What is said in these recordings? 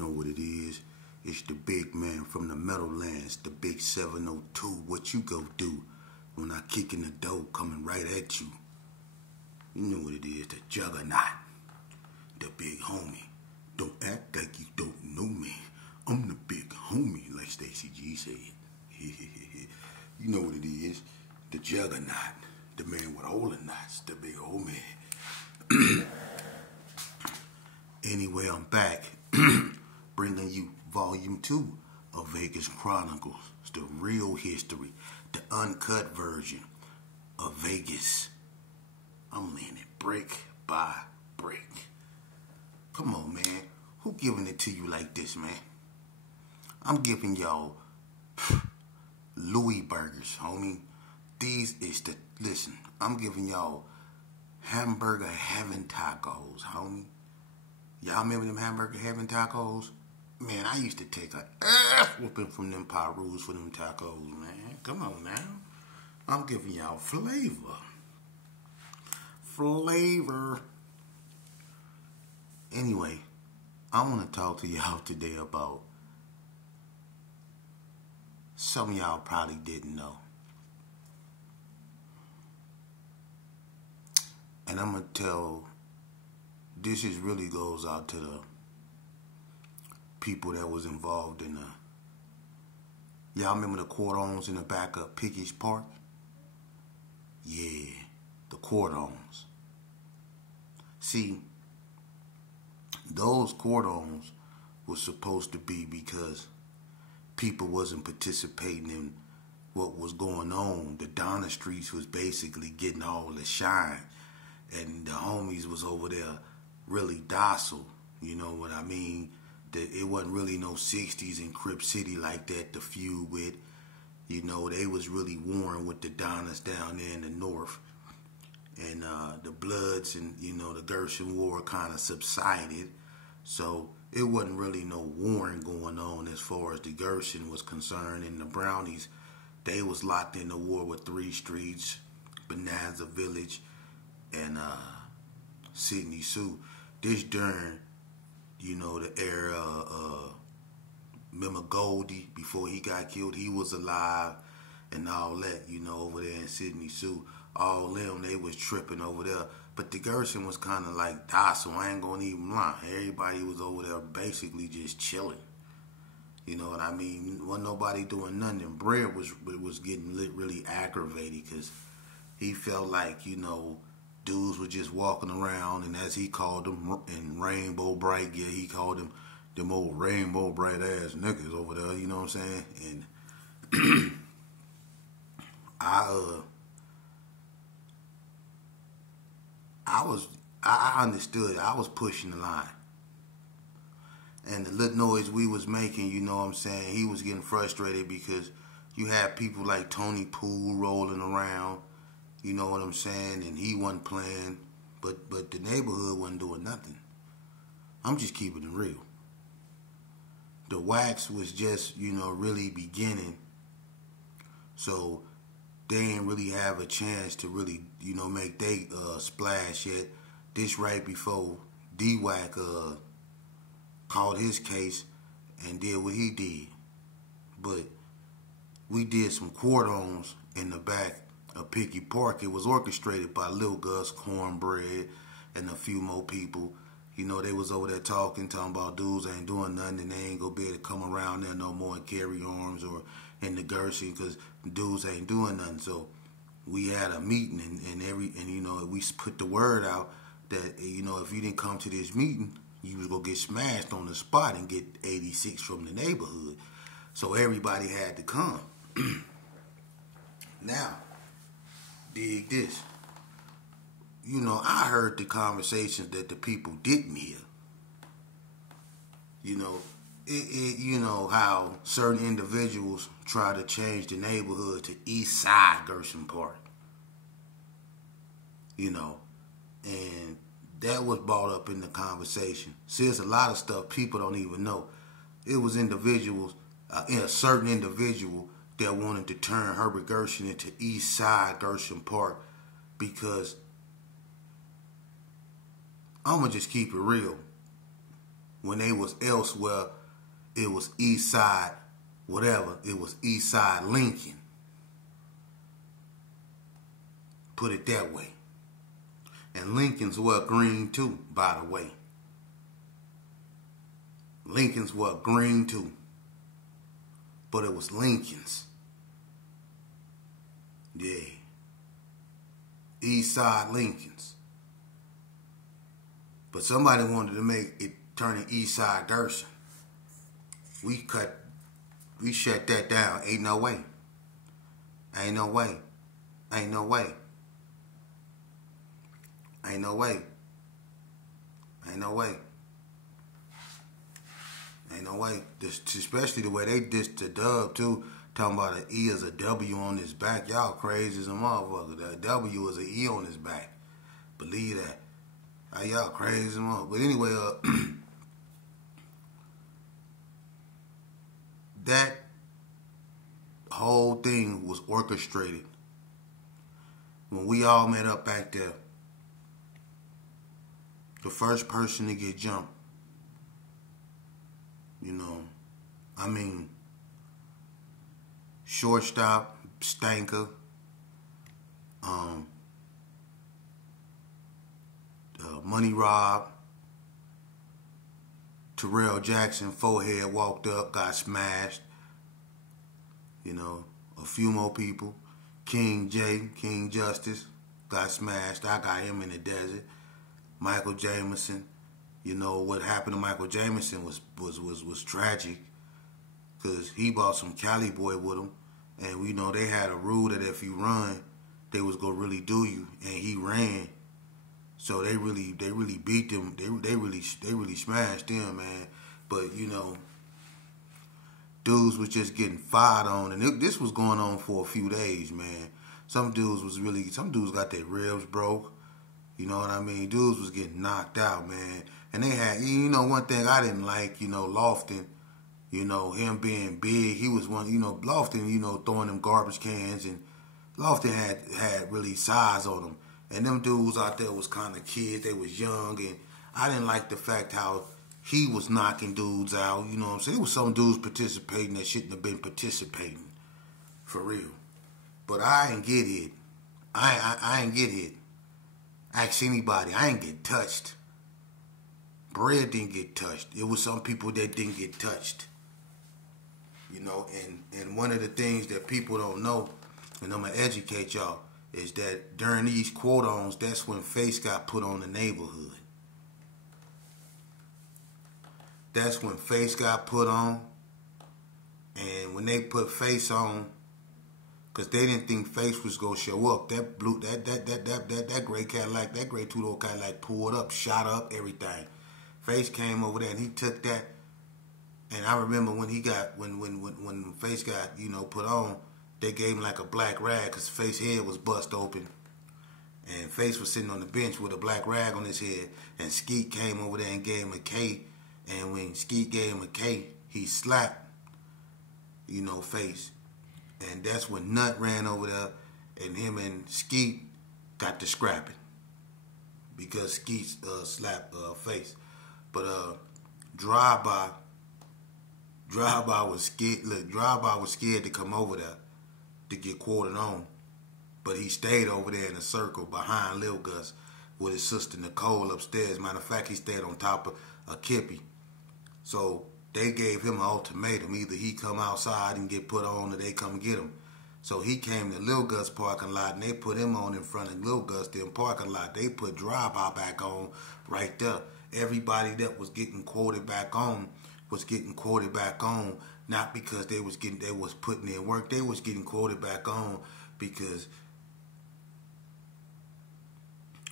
know what it is. It's the big man from the Meadowlands, the big 702. What you go do when I kick in the door coming right at you? You know what it is, the juggernaut, the big homie. Don't act like you don't know me. I'm the big homie, like Stacy G said. You know what it is, the juggernaut, the man with all the knots, the big homie. Anyway, I'm back, bringing you volume 2 of Vegas Chronicles. It's the real history, the uncut version of Vegas. I'm laying it brick by brick. Come on, man. Who giving it to you like this, man? I'm giving y'all Louis burgers, homie. Listen, I'm giving y'all hamburger heaven tacos, homie. Y'all remember them hamburger heaven tacos? Man, I used to take a ass whooping from them Pyrus for them tacos, man. Come on now. I'm giving y'all flavor. Anyway, I want to talk to y'all today about some of y'all probably didn't know. And I'm going to tell, this is really goes out to the people that was involved in y'all remember the cordons in the back of piggyz Park? Yeah, the cordons. See, those cordons were supposed to be because people wasn't participating in what was going on. The Donna Streets was basically getting all the shine, and the homies was over there really docile. You know what I mean? It wasn't really no 60s in Crip City like that to feud with. You know, they was really warring with the Donnas down there in the north. And the Bloods and, you know, the Gershon War kind of subsided. So it wasn't really no warring going on as far as the Gershon was concerned. And the Brownies, they was locked in the war with 3 Streets, Bonanza Village, and Sydney Sioux. This during, you know, the era of, remember Goldie, before he got killed, he was alive and all that, you know, over there in Sydney Sioux. All them, they was tripping over there. But the Gershon was kind of like docile, I ain't gonna even lie. Everybody was over there basically just chilling. You know what I mean? Wasn't nobody doing nothing. And Bread was getting really aggravated because he felt like, you know, dudes were just walking around, and as he called them, in Rainbow Bright, yeah, he called them old Rainbow Bright ass niggas over there, you know what I'm saying? And I understood. I was pushing the line. And the little noise we was making, you know what I'm saying, he was getting frustrated because you had people like Tony Poole rolling around, you know what I'm saying, and he wasn't playing, but the neighborhood wasn't doing nothing. I'm just keeping it real. The wax was just, you know, really beginning, so they ain't really have a chance to really, you know, make they splash yet. This right before D-Wack called his case and did what he did. But we did some cordons in the back of Piggy Park. It was orchestrated by Lil Gus, Cornbread, and a few more people. You know, they was over there talking about dudes ain't doing nothing and they ain't gonna be able to come around there no more and carry arms or in the Gershon because dudes ain't doing nothing. So we had a meeting and you know, we put the word out that, you know, if you didn't come to this meeting, you was gonna get smashed on the spot and get 86 from the neighborhood. So everybody had to come. Now, dig this. You know, I heard the conversations that the people didn't hear. You know, you know how certain individuals try to change the neighborhood to East Side Gershon Park. You know, and that was brought up in the conversation. See, there's a lot of stuff people don't even know. It was individuals, a certain individual that wanted to turn Herbert Gershon into East Side Gershon Park because I'm going to just keep it real. when they was elsewhere, it was East Side, whatever. It was East Side Lincoln. Put it that way. And Lincoln's were green too, by the way. Lincoln's were green too. But it was Lincoln's. Yeah. East Side Lincoln's. But somebody wanted to make it turn it East Side Gerson. We shut that down. Ain't no way. Ain't no way. Ain't no way. Ain't no way. Ain't no way. Ain't no way. Especially the way they dissed the dub too. Talking about an E is a W on his back. Y'all crazy as a motherfucker. That W is an E on his back. Believe that. Y'all crazy as a motherfucker. But anyway, that whole thing was orchestrated. When we all met up back there, the first person to get jumped, you know, I mean, shortstop, Stanker, Money Rob, Terrell Jackson, forehead walked up, got smashed. You know, a few more people. King Justice, got smashed. I got him in the desert. Michael Jameson. You know, what happened to Michael Jameson was tragic. Because he brought some Cali boy with him. And we know they had a rule that if you run, they was going to really do you. And he ran. So they really beat them. They really smashed them, man. But, you know, dudes was just getting fired on. And this was going on for a few days, man. Some dudes got their ribs broke. You know what I mean? Dudes was getting knocked out, man. And they had, you know, one thing I didn't like, you know, Lofton, you know, him being big. He was one, you know, Lofton, you know, throwing them garbage cans. And Lofton had really size on him. And them dudes out there was kind of kids. They was young. And I didn't like the fact how he was knocking dudes out. You know what I'm saying? There was some dudes participating that shouldn't have been participating. For real. But I ain't get hit. I ain't get hit. Ask anybody. I ain't get touched. Bread didn't get touched. It was some people that didn't get touched. You know, and one of the things that people don't know, and I'm going to educate y'all, is that during these quote-ons, that's when face got put on the neighborhood. That's when face got put on. And when they put face on, because they didn't think face was going to show up, that gray Cadillac, that gray two-door Cadillac pulled up, shot up, everything. Face came over there and he took that. And I remember when he got, when face got, you know, put on, they gave him like a black rag because Face's head was bust open. And Face was sitting on the bench with a black rag on his head. And Skeet came over there and gave him a K. And when Skeet gave him a K, he slapped, you know, Face. And that's when Nut ran over there and him and Skeet got to scrapping. Because Skeet slapped Face. But Drive-By was scared. Look, Drive-By was scared to come over there to get quoted on. But he stayed over there in a circle behind Lil Gus with his sister Nicole upstairs. Matter of fact, he stayed on top of a Kippy. So they gave him an ultimatum. Either he come outside and get put on or they come get him. So he came to Lil Gus parking lot and they put him on in front of Lil Gus then parking lot. They put Drive-By back on right there. Everybody that was getting quoted back on was getting quoted back on, not because they was putting in work. They was getting quoted back on because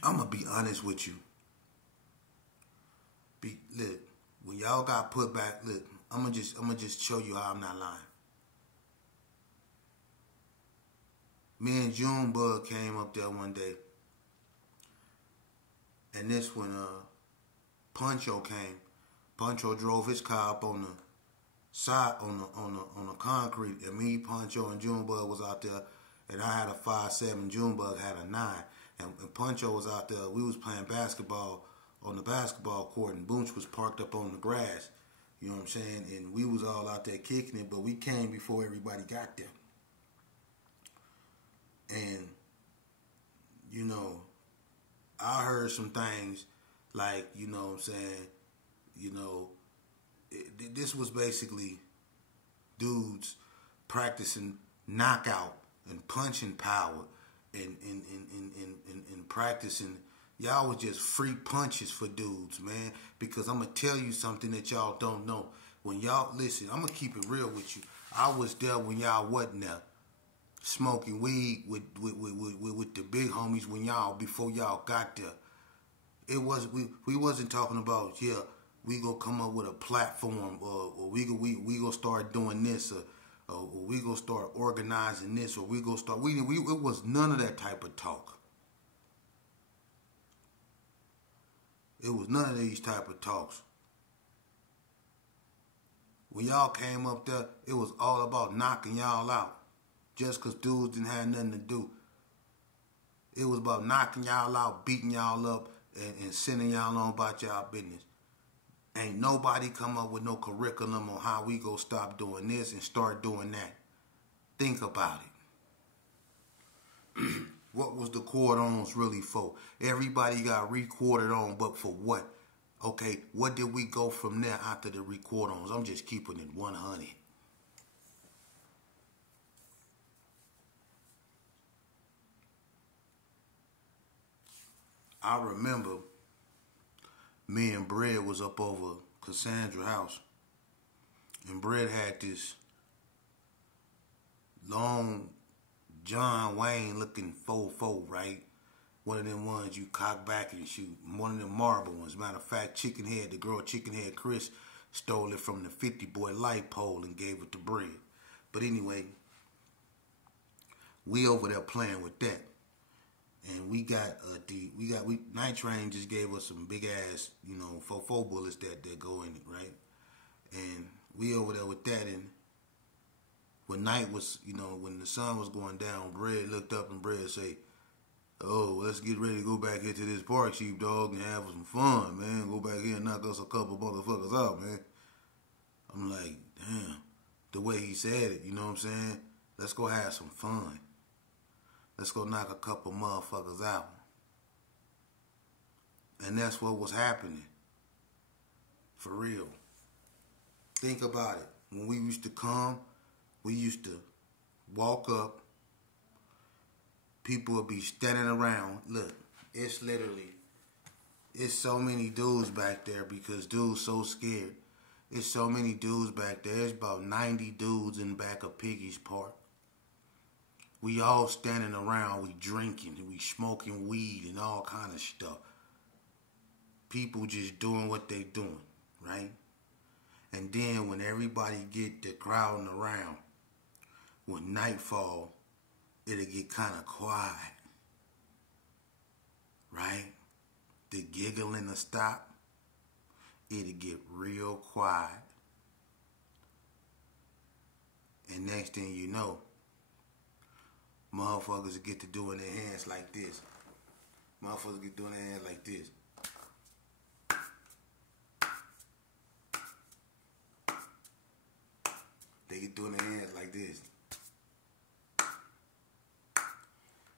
I'm gonna be honest with you. Look, when y'all got put back, look, I'm gonna just show you how I'm not lying. Me and Junebug came up there one day, and this when Poncho came. Poncho drove his car up on the side on the concrete, and me, Poncho, and Junebug was out there, and I had a 5'7", Junebug had a 9, and Poncho was out there. We was playing basketball on the basketball court, and Boonch was parked up on the grass. You know what I'm saying? And we was all out there kicking it, but we came before everybody got there. And, you know, I heard some things like, you know what I'm saying, you know, this was basically dudes practicing knockout and punching power and practicing. Y'all was just free punches for dudes, man. Because I'm going to tell you something that y'all don't know. When y'all, listen, I'm going to keep it real with you. I was there when y'all wasn't there. Smoking weed with the big homies when y'all, before y'all got there. It was, we wasn't talking about, yeah, we gonna come up with a platform, or we gonna start doing this, or we gonna start organizing this, or we gonna start, it was none of that type of talk. It was none of these type of talks. When y'all came up there, it was all about knocking y'all out. Just because dudes didn't have nothing to do. It was about knocking y'all out, beating y'all up, and sending y'all on about y'all business. Ain't nobody come up with no curriculum on how we go stop doing this and start doing that. Think about it. What was the cordons really for? Everybody got recorded on, but for what? Okay, what did we go from there after the recordons? I'm just keeping it 100. I remember me and Bread was up over Cassandra's house. And Bread had this long John Wayne looking 4-4, right? One of them ones you cock back and shoot. One of them marble ones. Matter of fact, the girl Chickenhead Chris stole it from the 50 boy light pole and gave it to Bread. But anyway, we over there playing with that. And we got Night Train just gave us some big ass, 4-4 bullets that go in it, right? And we over there with that, and when night was, when the sun was going down, Bread looked up and Bread say, "Oh, let's get ready to go back into this park, sheepdog, and have some fun, man. Go back here and knock us a couple motherfuckers out, man." I'm like, damn, the way he said it, you know what I'm saying? Let's go have some fun. Let's go knock a couple motherfuckers out. And that's what was happening. For real. Think about it. When we used to come, we used to walk up. People would be standing around. Look, it's so many dudes back there because dudes so scared. It's so many dudes back there. There's about 90 dudes in the back of piggyz Park. We all standing around, we drinking, we smoking weed and all kind of stuff. People just doing what they doing, right? And then when everybody get to crowding around, when nightfall, it'll get kind of quiet, right? The giggling will stop. It'll get real quiet. And next thing you know, motherfuckers get to doing their hands like this. Motherfuckers get doing their hands like this. They get doing their hands like this.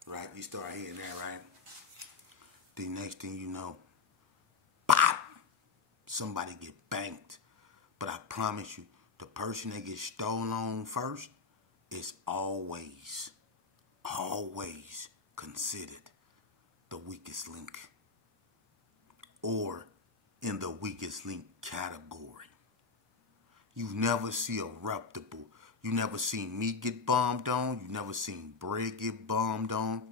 Right? You start hearing that, right? The next thing you know, pop! Somebody get banked. But I promise you, the person that gets stolen on first is always considered the weakest link, or in the weakest link category. You never see a reputable. You never seen me get bombed on. You never seen Bread get bombed on.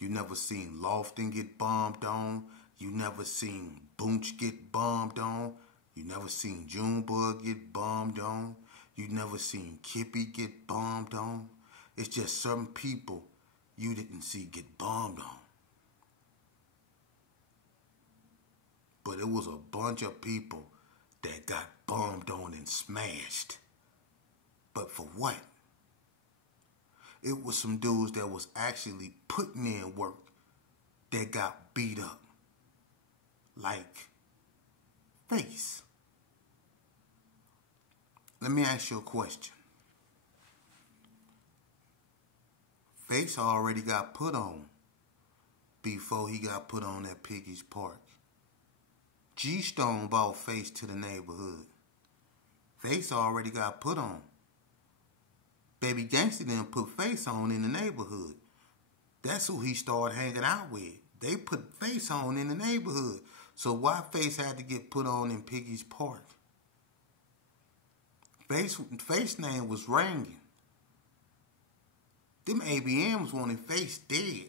You never seen Lofton get bombed on. You never seen Boonch get bombed on. You never seen Junebug get bombed on. You never seen Kippy get bombed on. It's just certain people you didn't see get bombed on. But it was a bunch of people that got bombed on and smashed. But for what? It was some dudes that was actually putting in work that got beat up. like Face. Let me ask you a question. Face already got put on before he got put on at Piggy's Park. G-Stone brought Face to the neighborhood. Face already got put on. Baby Gangsta didn't put Face on in the neighborhood. That's who he started hanging out with. They put Face on in the neighborhood. So why Face had to get put on in Piggy's Park? Face name was ringing. Them ABMs wanted Face dead.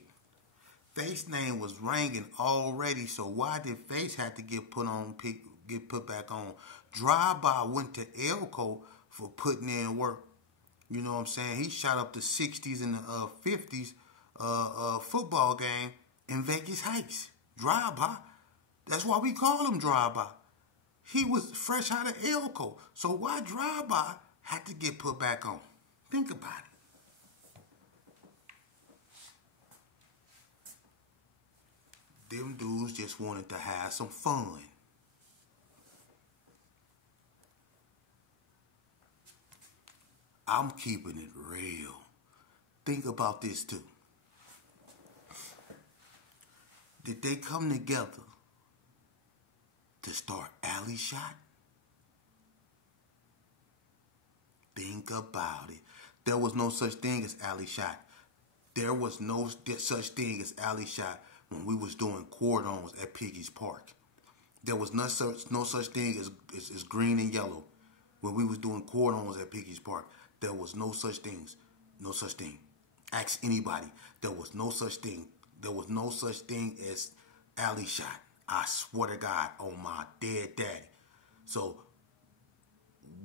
Face name was ringing already, so why did Face have to get put back on? Drive-By went to Elko for putting in work. You know what I'm saying? He shot up the 60s and the 50s football game in Vegas Heights. Drive-By. That's why we call him Drive-By. He was fresh out of Elko. So why Drive-By had to get put back on? Think about it. Them dudes just wanted to have some fun. I'm keeping it real. Think about this too. Did they come together to start Alley Shot? Think about it. There was no such thing as Alley Shot. There was no such thing as Alley Shot when we was doing cordons at Piggy's Park. There was no such thing as green and yellow when we was doing cordons at Piggy's Park. There was no such things. No such thing. Ask anybody. There was no such thing. There was no such thing as Alley Shot. I swear to God on my dead daddy. So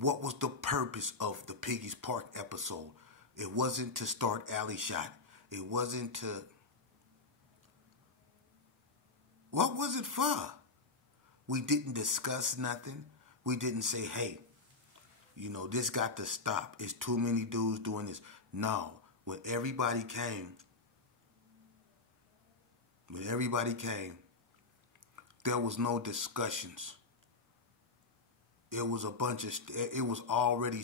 what was the purpose of the Piggy's Park episode? It wasn't to start Alley Shot. It wasn't to... What was it for? We didn't discuss nothing. We didn't say, hey, you know, this got to stop. It's too many dudes doing this. No. When everybody came, there was no discussions. It was a bunch of, it was already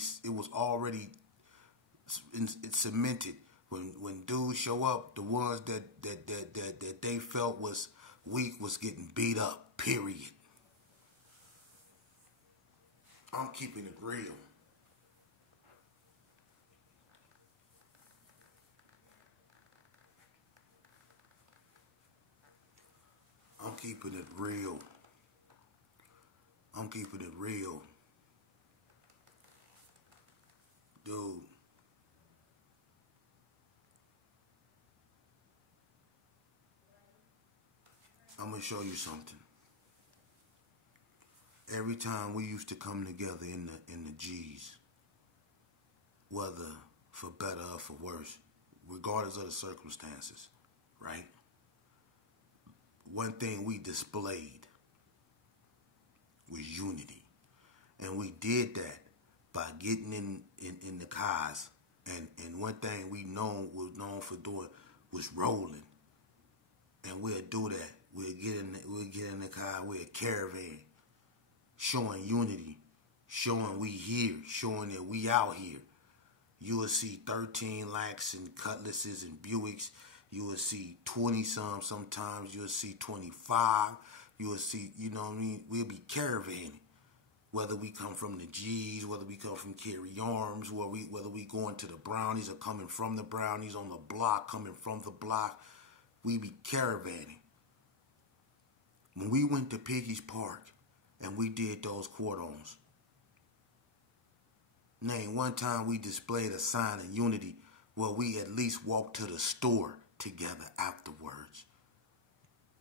cemented. When dudes show up, the ones that they felt was weak was getting beat up, period. I'm keeping it real. I'm keeping it real. I'm keeping it real. Dude. I'm going to show you something. Every time we used to come together in the G's, whether for better or for worse, regardless of the circumstances, right? One thing we displayed was unity. And we did that by getting in the cars. And one thing we was known for doing was rolling. And we'll do that. We'll get in the car, we'll caravan, showing unity, showing we here, showing that we out here. You will see 13 Lacks and Cutlasses and Buicks. You will see 20-some sometimes. You will see 25. You will see, you know what I mean? We'll be caravanning. Whether we come from the G's, whether we come from Carry Arms, whether we going to the Brownies or coming from the Brownies, on the block, coming from the block, we be caravanning. When we went to Piggy's Park and we did those cordons, name one time we displayed a sign of unity where we at least walked to the store together afterwards.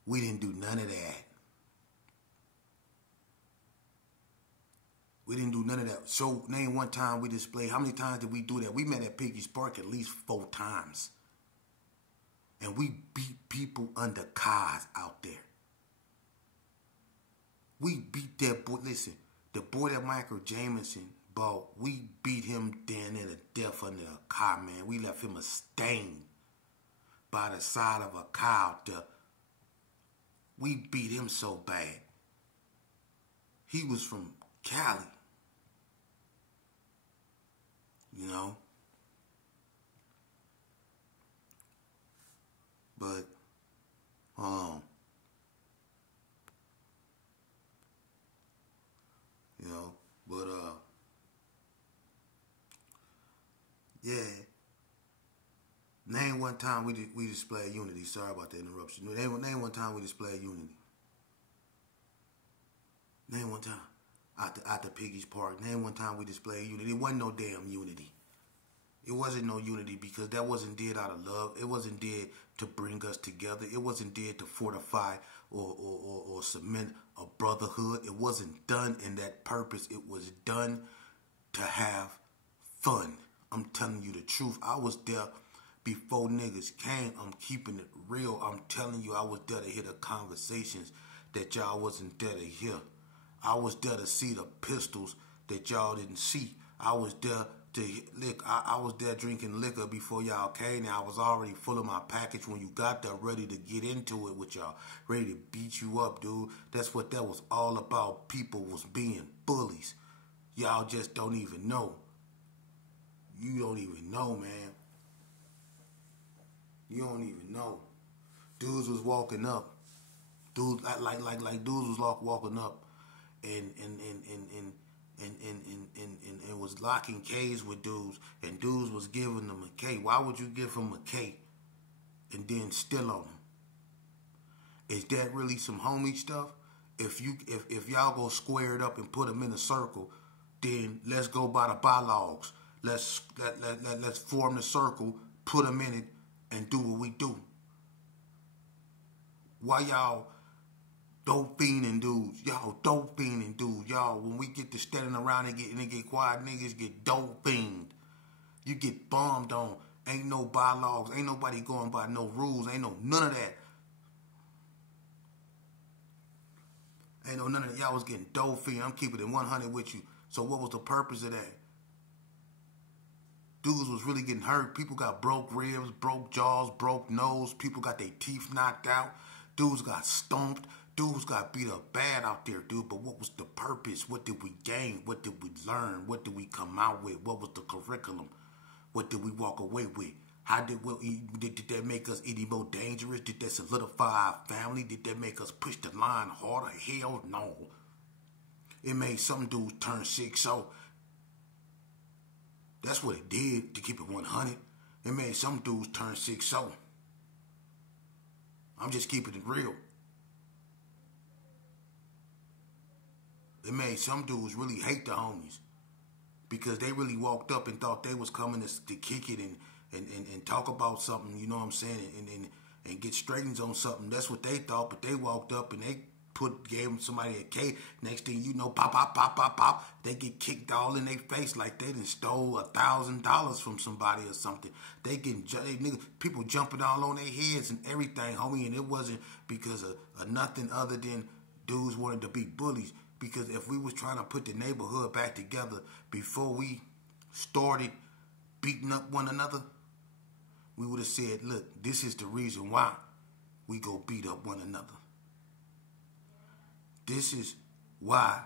We didn't do none of that. We didn't do none of that. So name one time we displayed. How many times did we do that? We met at Piggy's Park at least 4 times. And we beat people under cars out there. We beat that boy. Listen, the boy that Michael Jameson bought, we beat him down there to death under a car, man. We left him a stain by the side of a car out there. We beat him so bad. He was from Cali, you know. But, you know, but, yeah. Name one time we displayed unity. Sorry about the interruption. Name one time we displayed unity. Name one time. Out the Piggy's Park. Name one time we displayed unity. It wasn't no damn unity. It wasn't no unity because that wasn't did out of love. It wasn't did to bring us together. It wasn't did to fortify or cement a brotherhood. It wasn't done in that purpose. It was done to have fun. I'm telling you the truth. I was there before niggas came. I'm keeping it real. I'm telling you, I was there to hear the conversations that y'all wasn't there to hear. I was there to see the pistols that y'all didn't see. I was there to lick. I was there drinking liquor before y'all came. And I was already full of my package when you got there, ready to get into it with y'all, ready to beat you up, dude. That's what that was all about. People was being bullies. Y'all just don't even know. You don't even know, man. You don't even know. Dudes was walking up. Dudes like dudes was walking up and was locking K's with dudes, and dudes was giving them a K. Why would you give them a K and then still on them? Is that really some homie stuff? If y'all go square it up and put them in a circle, then let's go by the bylaws. Let's form the circle, put them in it, and do what we do. Why y'all dope fiending dudes? Y'all dope fiending dudes. Y'all, when we get to standing around and get quiet, niggas get dope fiend. You get bombed on. Ain't no bylaws. Ain't nobody going by no rules. Ain't no none of that. Ain't no none of that. Y'all was getting dope fiend. I'm keeping it 100 with you. So what was the purpose of that? Dudes was really getting hurt. People got broke ribs, broke jaws, broke nose. People got their teeth knocked out. Dudes got stomped. Dudes got beat up bad out there, dude. But what was the purpose? What did we gain? What did we learn? What did we come out with? What was the curriculum? What did we walk away with? How did that make us any more dangerous? Did that solidify our family? Did that make us push the line harder? Hell no. It made some dudes turn 6-0. That's what it did, to keep it 100. It made some dudes turn 6-0. I'm just keeping it real. It made some dudes really hate the homies because they really walked up and thought they was coming to kick it and talk about something, you know what I'm saying, and get straightens on something. That's what they thought, but they walked up and they gave somebody a K. Next thing you know, pop, pop, pop, pop, pop. They get kicked all in their face like they done stole $1,000 from somebody or something. People jumping all on their heads and everything, homie. And it wasn't because of nothing other than dudes wanted to be bullies. Because if we was trying to put the neighborhood back together before we started beating up one another, we would have said, look, this is the reason why we go beat up one another. This is why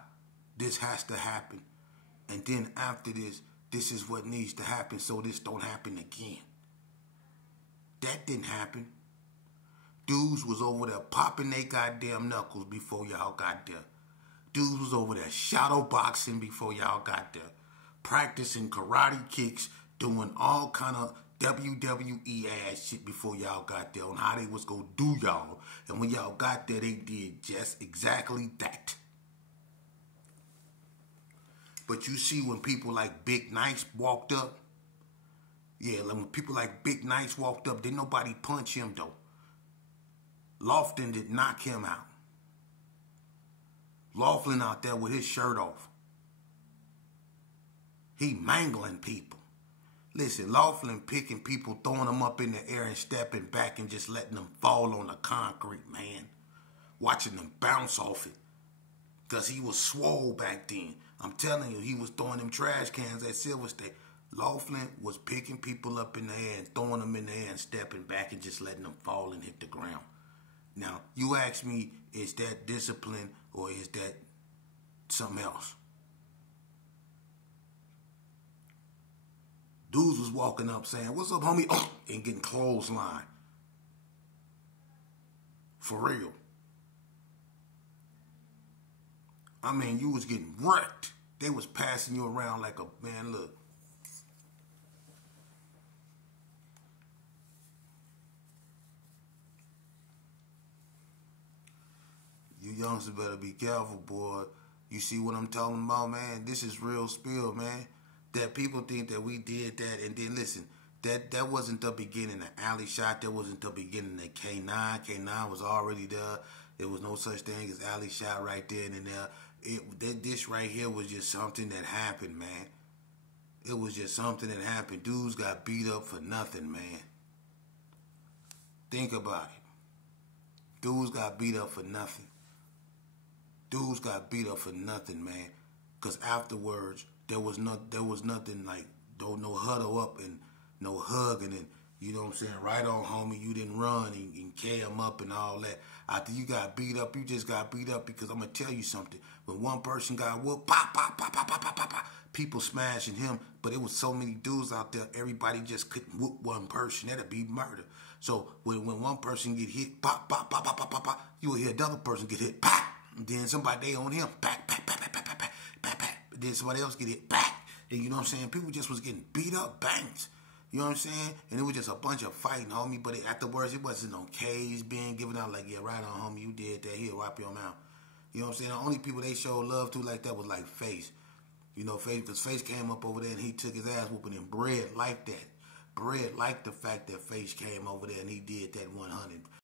this has to happen. And then after this, this is what needs to happen so this don't happen again. That didn't happen. Dudes was over there popping their goddamn knuckles before y'all got there. Dudes was over there shadow boxing before y'all got there. Practicing karate kicks, doing all kind of WWE ass shit before y'all got there on how they was gonna do y'all. And when y'all got there, they did just exactly that. But you see when people like Big Nice walked up, yeah, when people like Big Nice walked up, didn't nobody punch him though. Lofton did knock him out. Laughlin out there with his shirt off. He mangling people. Listen, Laughlin picking people, throwing them up in the air and stepping back and just letting them fall on the concrete, man. Watching them bounce off it. Because he was swole back then. I'm telling you, he was throwing them trash cans at Silver State. Laughlin was picking people up in the air and throwing them in the air and stepping back and just letting them fall and hit the ground. Now, you ask me, is that discipline or is that something else. Dudes was walking up saying, "What's up, homie?" Oh, and getting clothesline. For real. I mean, you was getting wrecked. They was passing you around like a, man, look. You youngsters better be careful, boy. You see what I'm talking about, man? This is real spill, man. That people think that we did that, and then listen, that wasn't the beginning of Alley Shot. That wasn't the beginning of K9. K9 was already there. There was no such thing as Alley Shot right there and there. This right here was just something that happened, man. It was just something that happened. Dudes got beat up for nothing, man. Think about it. Dudes got beat up for nothing. Dudes got beat up for nothing, man. Cause afterwards there was nothing like no huddle up and no hugging and you know what I'm saying, right on, homie. You didn't run and carry him up and all that. After you got beat up, you just got beat up because I'm gonna tell you something. When one person got whooped, pop, pop, pop, pop, pop, pop, pop, pop, people smashing him, but it was so many dudes out there, everybody just couldn't whoop one person. That'd be murder. So when one person get hit, pop, pop, pop, pop, pop, pop, pop, you will hear another person get hit, pop. And then somebody, they on him, back, back, back, back, back, back, back, back, back. Then somebody else get hit, back. And you know what I'm saying? People just was getting beat up, bangs. You know what I'm saying? And it was just a bunch of fighting, homie. But afterwards, it wasn't no K's being given out like, yeah, right on, homie, you did that. He'll wrap your mouth. You know what I'm saying? The only people they showed love to like that was like Face. You know, Face, because Face came up over there and he took his ass whooping and Bread like that. Bread liked the fact that Face came over there and he did that 100.